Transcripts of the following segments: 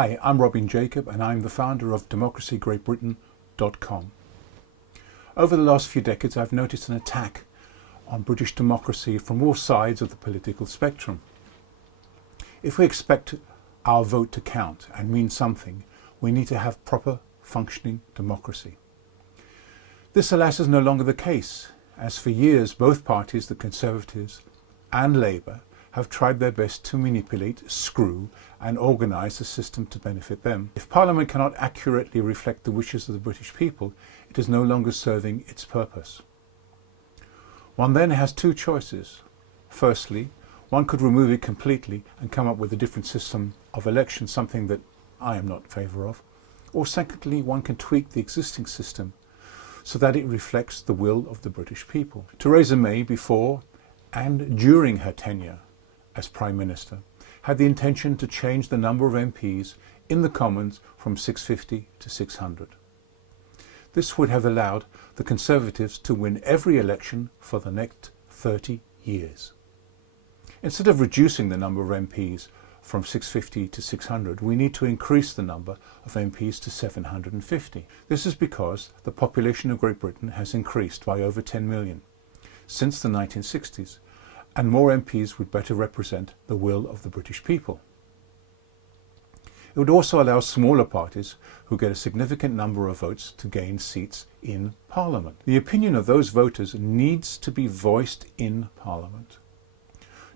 Hi, I'm Robin Jacob and I'm the founder of democracygreatbritain.com. Over the last few decades I've noticed an attack on British democracy from all sides of the political spectrum. If we expect our vote to count and mean something, we need to have proper functioning democracy. This, alas, is no longer the case, as for years both parties, the Conservatives and Labour, have tried their best to manipulate, screw and organise the system to benefit them. If Parliament cannot accurately reflect the wishes of the British people, it is no longer serving its purpose. One then has two choices. Firstly, one could remove it completely and come up with a different system of election, something that I am not in favour of. Or secondly, one can tweak the existing system so that it reflects the will of the British people. Theresa May, before and during her tenure as Prime Minister, had the intention to change the number of MPs in the Commons from 650 to 600. This would have allowed the Conservatives to win every election for the next 30 years. Instead of reducing the number of MPs from 650 to 600, we need to increase the number of MPs to 750. This is because the population of Great Britain has increased by over 10 million since the 1960s, and more MPs would better represent the will of the British people. It would also allow smaller parties who get a significant number of votes to gain seats in Parliament. The opinion of those voters needs to be voiced in Parliament.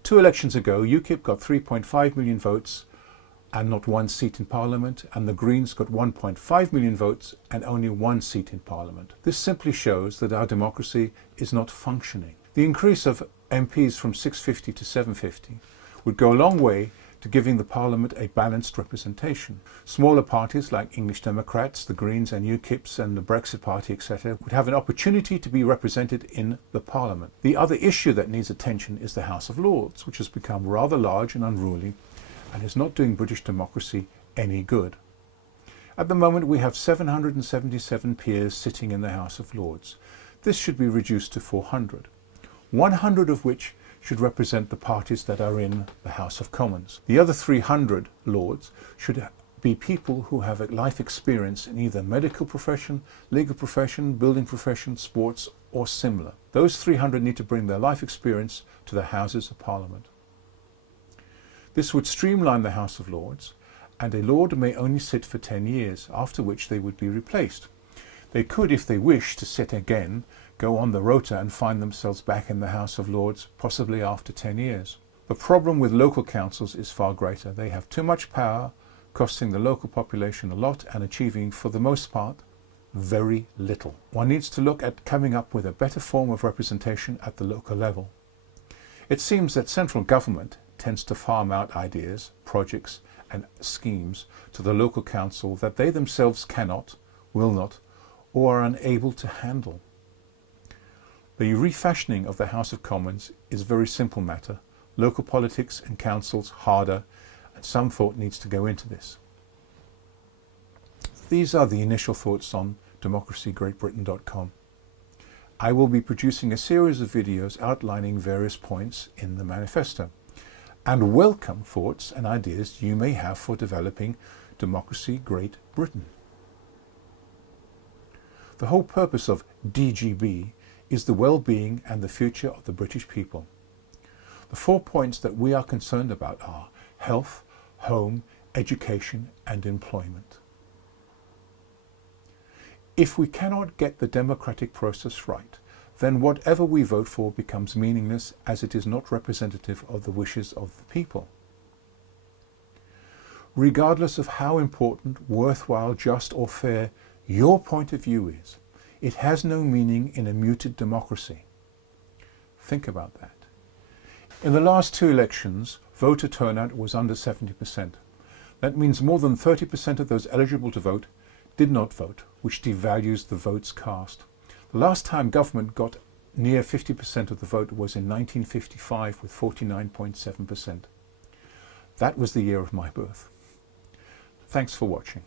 2 elections ago, UKIP got 3.5 million votes and not one seat in Parliament, and the Greens got 1.5 million votes and only one seat in Parliament. This simply shows that our democracy is not functioning. The increase of MPs from 650 to 750 would go a long way to giving the Parliament a balanced representation. Smaller parties like English Democrats, the Greens and UKIPs and the Brexit Party, etc. would have an opportunity to be represented in the Parliament. The other issue that needs attention is the House of Lords, which has become rather large and unruly and is not doing British democracy any good. At the moment we have 777 peers sitting in the House of Lords. This should be reduced to 400. 100 of which should represent the parties that are in the House of Commons. The other 300 Lords should be people who have a life experience in either medical profession, legal profession, building profession, sports or similar. Those 300 need to bring their life experience to the Houses of Parliament. This would streamline the House of Lords, and a Lord may only sit for 10 years, after which they would be replaced. They could, if they wish to sit again, go on the rota and find themselves back in the House of Lords, possibly after 10 years. The problem with local councils is far greater. They have too much power, costing the local population a lot and achieving, for the most part, very little. One needs to look at coming up with a better form of representation at the local level. It seems that central government tends to farm out ideas, projects and schemes to the local council that they themselves cannot, will not, or are unable to handle. The refashioning of the House of Commons is a very simple matter. Local politics and councils harder, and some thought needs to go into this. These are the initial thoughts on democracygreatbritain.com. I will be producing a series of videos outlining various points in the manifesto, and welcome thoughts and ideas you may have for developing Democracy Great Britain. The whole purpose of DGB is the well-being and the future of the British people. The 4 points that we are concerned about are health, home, education and employment. If we cannot get the democratic process right, then whatever we vote for becomes meaningless, as it is not representative of the wishes of the people. Regardless of how important, worthwhile, just or fair your point of view is, it has no meaning in a muted democracy. Think about that. In the last 2 elections, voter turnout was under 70%. That means more than 30% of those eligible to vote did not vote, which devalues the votes cast. The last time government got near 50% of the vote was in 1955 with 49.7%. That was the year of my birth. Thanks for watching.